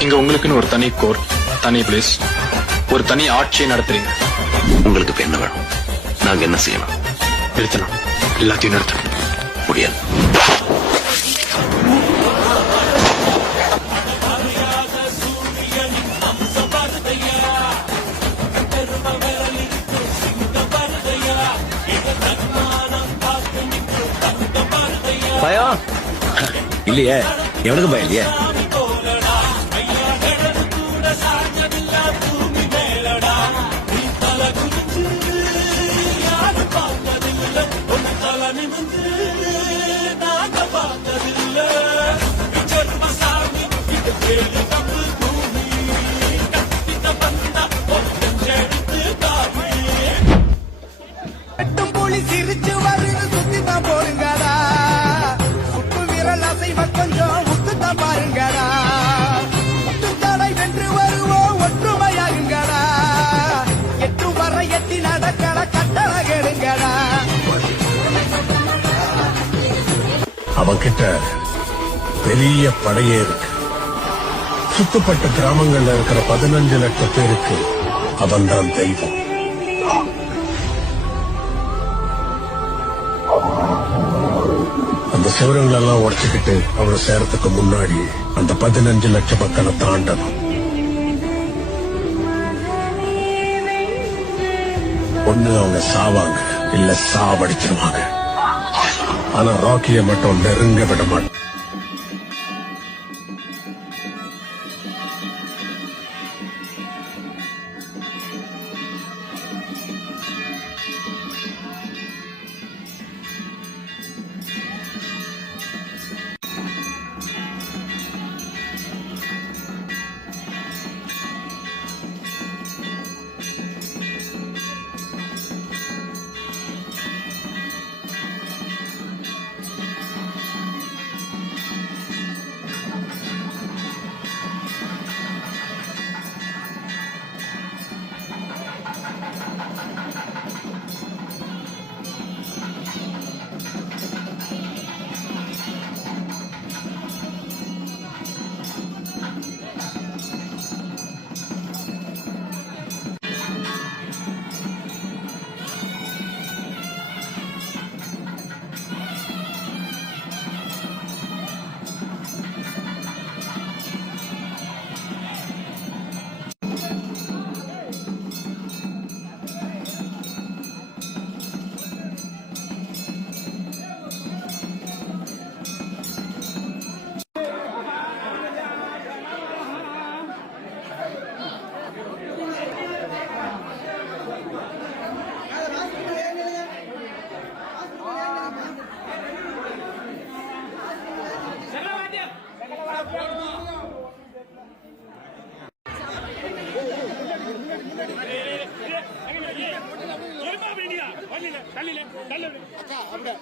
இங்க உங்களுக்குன்னு ஒரு தனி கோர் தனி பிளேஸ் ஒரு தனி ஆட்சியை நடத்துறீங்க. உங்களுக்கு இப்ப என்ன வேணும்? நாங்க என்ன செய்யணும்? நிறுத்தணும் எல்லாத்தையும் நிறுத்தணும். முடியாது. பயம்? இல்லையே. எவனுக்கும் பயம் இல்லையே. சிரிச்சு வருது சுத்தி தான் போருங்கடா. சுட்டு விரல் அசைவ கொஞ்சம் உத்து தான் பாருங்கடா. முட்டு வென்று வருவோம் ஒற்றுமையாகுங்கடா. எட்டு வர எட்டி நடக்கட கட்டள கெடுங்கடா அவகிட்ட பெரிய படையே இருக்கு. சுத்தப்பட்ட கிராமங்கள்ல இருக்கிற பதினஞ்சு லட்சம் பேருக்கு அவன்தான் தெய்வம். அந்த சிவரங்களெல்லாம் உடைச்சுக்கிட்டு அவனை சேரத்துக்கு முன்னாடி அந்த பதினஞ்சு லட்சம் மக்களை தாண்டணும். ஒண்ணு அவங்க சாவாங்க இல்ல சாவடிச்சிருவாங்க. ஆனா ராக்கிய மட்டும் நெருங்க விட மாட்டான் தள்ளில தள்ளில தள்ளு அக்கா அப்படியே